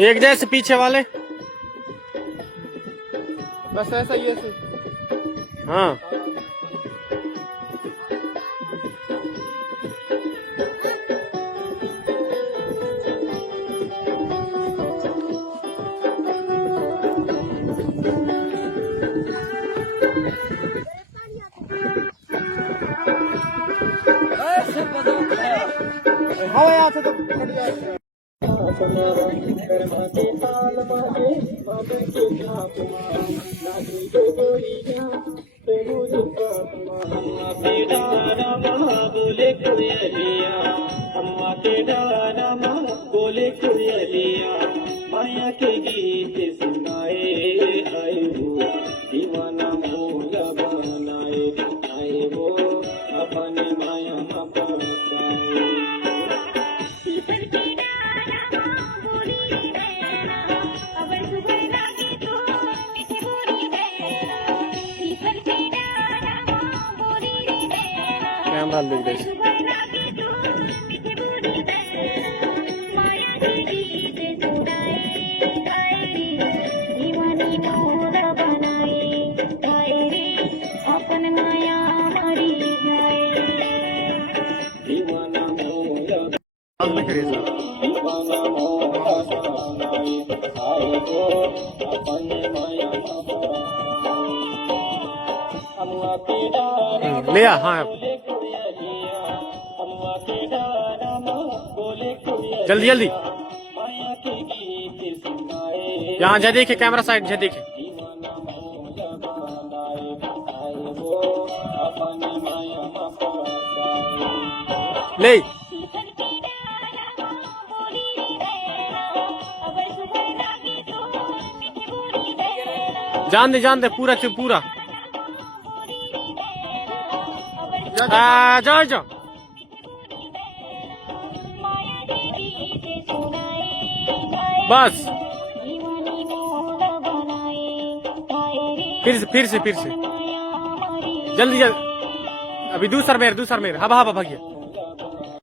एक जैसे पीछे वाले बस ऐसा ही ऐसे। हाँ हवा यहाँ से तो कट जाए। बोले कोयलिया माया के गीत सुनाए आए वो दीवाना मोला बनाए आए वो अपने माया कैमरा ले दे लिया। हाँ जल्दी जल्दी यहाँ जा देखे कैमरा साइड जा देखे। ले जान दे पूरा पूरा जाओ जाओ। बस फिर से जल्दी अभी दूसरा मेर हवा भागिया।